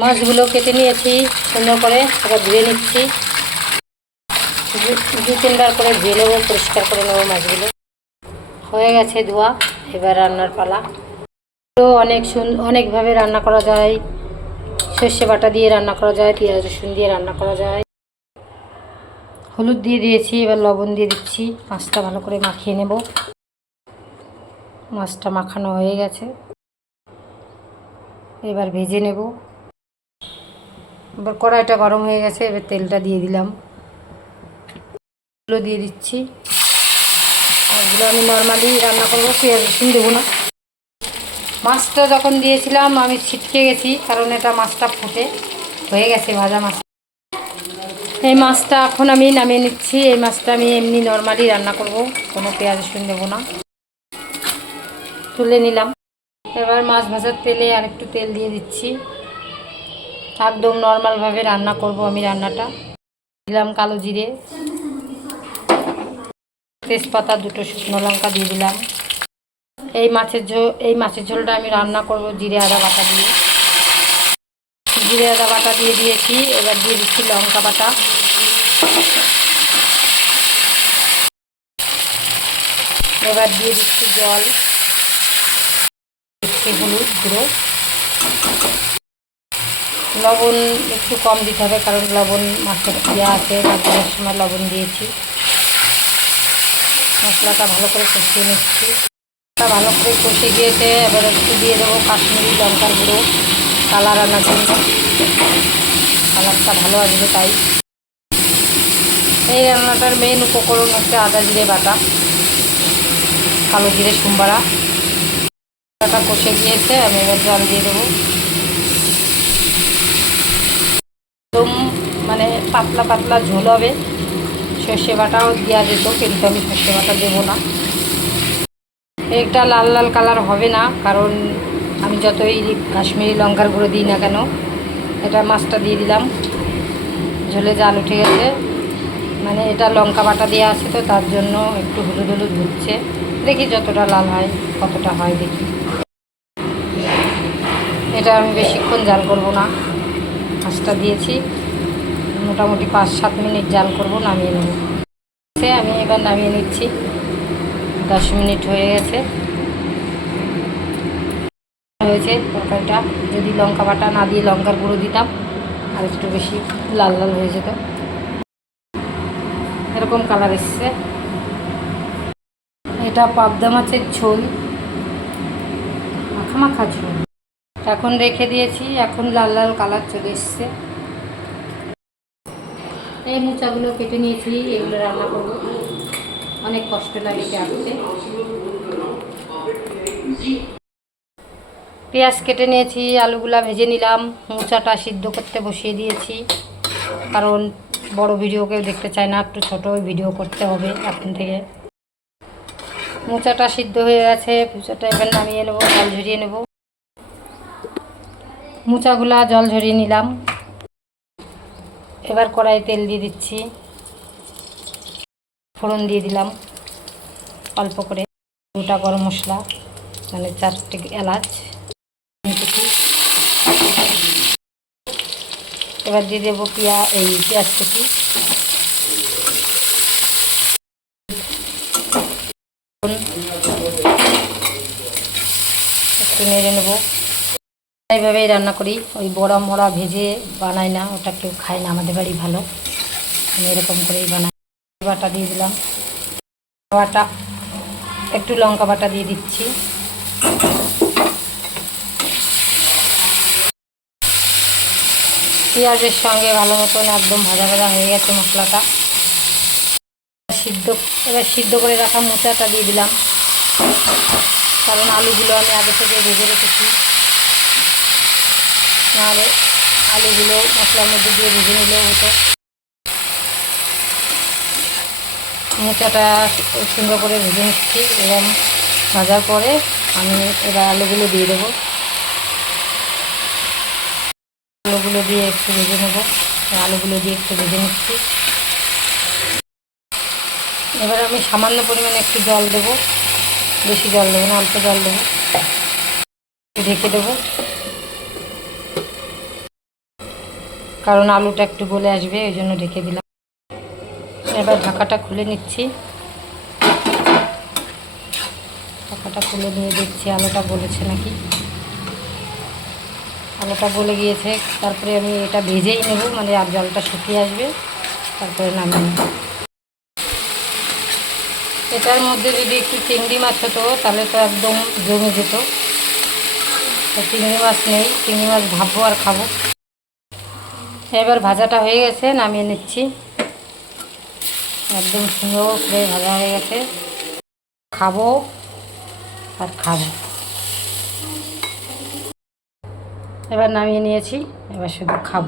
মাছগুলো কেটে নিয়েছি, সুন্দর করে এবার ধুয়ে নিচ্ছি। দু তিনবার করে ধুয়ে নেব, পরিষ্কার করে নেব মাছগুলো। হয়ে গেছে ধোয়া, এবার রান্নার পালা। তো অনেক সুন, অনেকভাবে রান্না করা যায়। সর্ষে বাটা দিয়ে রান্না করা যায়, পেঁয়াজ রসুন দিয়ে রান্না করা যায়। হলুদ দিয়ে দিয়েছি, এবার লবণ দিয়ে দিচ্ছি। মাছটা ভালো করে মাখিয়ে নেব। মাছটা মাখানো হয়ে গেছে। এবার ভেজে নেব। এবার কড়াইটা গরম হয়ে গেছে, এবার তেলটা দিয়ে দিলাম। এগুলো দিয়ে দিচ্ছি। মাছগুলো আমি নর্মালি রান্না করব, পেঁয়াজ রসুন দেবো না। মাছটা যখন দিয়েছিলাম, আমি ছিটকে গেছি, কারণ এটা মাছটা ফুটে, হয়ে গেছে ভাজা মাছ। এই মাছটা এখন আমি নামিয়ে নিচ্ছি। এই মাছটা আমি এমনি নর্মালি রান্না করব, কোনো পেঁয়াজ রসুন দেবো না। তুলে নিলাম। এবার মাছ ভাজার তেলে আর একটু তেল দিয়ে দিচ্ছি। একদম নর্মালভাবে রান্না করব আমি রান্নাটা। দিলাম কালো জিরে। তেজপাতা, দুটো শুকনো লঙ্কা দিয়ে দিলাম। এই মাছের ঝোল, এই মাছের ঝোলটা আমি রান্না করব জিরে, আদা বাটা দিয়ে। জিরে, আদা বাটা দিয়ে দিয়েছি। এবার দিয়ে দিচ্ছি লঙ্কা বাটা। এবার দিয়ে দিচ্ছি জল। হলুদ গুঁড়ো। লবণ একটু কম দিতে হবে কারণ লবণ মাছের ইয়ে আছে রান্নার সময় লবণ দিয়েছি। মশলাটা ভালো করে কষিয়ে নিচ্ছি। ভালো করে কষে গিয়েছে এবার একটু দিয়ে দেবো কাশ্মীরি লঙ্কার গুঁড়ো কালার আনার জন্য। কালারটা ভালো আসবে তাই। এই রান্নাটার মেন উপকরণ হচ্ছে আদা জিরে বাটা, কালো জিরে সোমবারা। কষে গিয়েছে আমি এবার জল দিয়ে দেবো একদম মানে পাতলা পাতলা ঝোল হবে। সর্ষে বাটাও দেওয়া যেত কিন্তু আমি সর্ষে বাটা দেবো না। এটা লাল লাল কালার হবে না, কারণ আমি যতই কাশ্মীরি লঙ্কার গুঁড়ো দিই না কেন, এটা মাছটা দিয়ে দিলাম। ঝোলে জাল উঠে গেছে। মানে এটা লঙ্কা বাটা দেওয়া আছে তো, তার জন্য একটু হলুদ হলুদ হচ্ছে। দেখি যতটা লাল হয়, কতটা হয় দেখি। এটা আমি বেশিক্ষণ জাল করব না। মাছটা দিয়েছি। মোটামুটি পাঁচ সাত মিনিট জাল করব, নামিয়ে নেব। আমি এবার নামিয়ে নিচ্ছি। দশ মিনিট হয়ে গেছে। হয়েছে তরকারিটা। যদি লঙ্কা বাটা না দিয়ে লঙ্কার গুঁড়ো দিতাম, আর একটু বেশি লাল লাল হয়ে যেত। এরকম কালার এসছে। এটা পাবদা মাছের ঝোল। মাখা মাখা ঝোল। এখন রেখে দিয়েছি। এখন লাল লাল কালার চলে এসছে। এই মোচাগুলো কেটে নিয়েছি, এগুলো রান্না করব। অনেক কষ্ট লাগে কাটতে পেঁয়াজ কেটে নিয়েছি, আলুগুলা ভেজে নিলাম, মোচাটা সিদ্ধ করতে বসিয়ে দিয়েছি। কারণ বড় ভিডিও কেউ দেখতে চায় না, একটু ছোটো ভিডিও করতে হবে এখন থেকে। মোচাটা সিদ্ধ হয়ে গেছে, মোচাটা এবার নামিয়ে নেব, জল ঝরিয়ে নেব। মোচাগুলা জল ঝরিয়ে নিলাম। এবার কড়াই তেল দিয়ে দিচ্ছি। ফোড়ন দিয়ে দিলাম অল্প করে গোটা গরম মশলা মানে চারটে এলাচ। এবার দিয়ে দেবো পেঁয়া, এই পেঁয়াজ কুচি। একটু নেড়ে নেব। এইভাবেই রান্না করি। ওই বড়া মড়া ভেজে বানাই না, ওটা কেউ খায় না, আমাদের বাড়ি ভালো। আমি এরকম করেই বানাই। বাটা দিয়ে দিলাম। বাটা, একটু লঙ্কা বাটা দিয়ে দিচ্ছি। পেঁয়াজের সঙ্গে ভালো মতন একদম ভাজা ভাজা হয়ে গেছে মশলাটা। সিদ্ধ, এবার সিদ্ধ করে রাখা মোচাটা দিয়ে দিলাম। কারণ আলুগুলো আমি আগে থেকে ভেজে রেখেছি। নাহলে আলুগুলো মশলার মধ্যে দিয়ে ভেজে নিলেও হতো। মোচাটা সুন্দর করে ভেজে নিচ্ছি এবং ভাজার পরে আমি এবার আলুগুলো দিয়ে দেবো। আলুগুলো দিয়ে একটু ভেজে নেব। আলুগুলো দিয়ে একটু ভেজে নিচ্ছি। এবার আমি সামান্য পরিমাণে একটু জল দেবো। বেশি জল দেবো না, অল্প জল দেবো। ঢেকে দেবো। কারণ আলুটা একটু গলে আসবে, ওই জন্য ঢেকে দিলাম। এবার ঢাকাটা খুলে নিচ্ছি। ঢাকাটা খুলে নিয়ে দেখছি আলুটা গলেছে নাকি। আলুটা গলে গিয়েছে, তারপরে আমি এটা ভেজেই নেব মানে আর জলটা শুকিয়ে আসবে, তারপরে নামিয়ে নেব। এটার মধ্যে যদি একটু চিংড়ি মাছ হতো, তাহলে তো একদম জমে যেত। চিংড়ি মাছ নেই, চিংড়ি মাছ ভাববো আর খাব। এবার ভাজাটা হয়ে গেছে, নামিয়ে নিচ্ছি। একদম সুন্দর করে ভাজা হয়ে গেছে। খাব আর খাব। এবার নামিয়ে নিয়েছি, এবার শুধু খাব।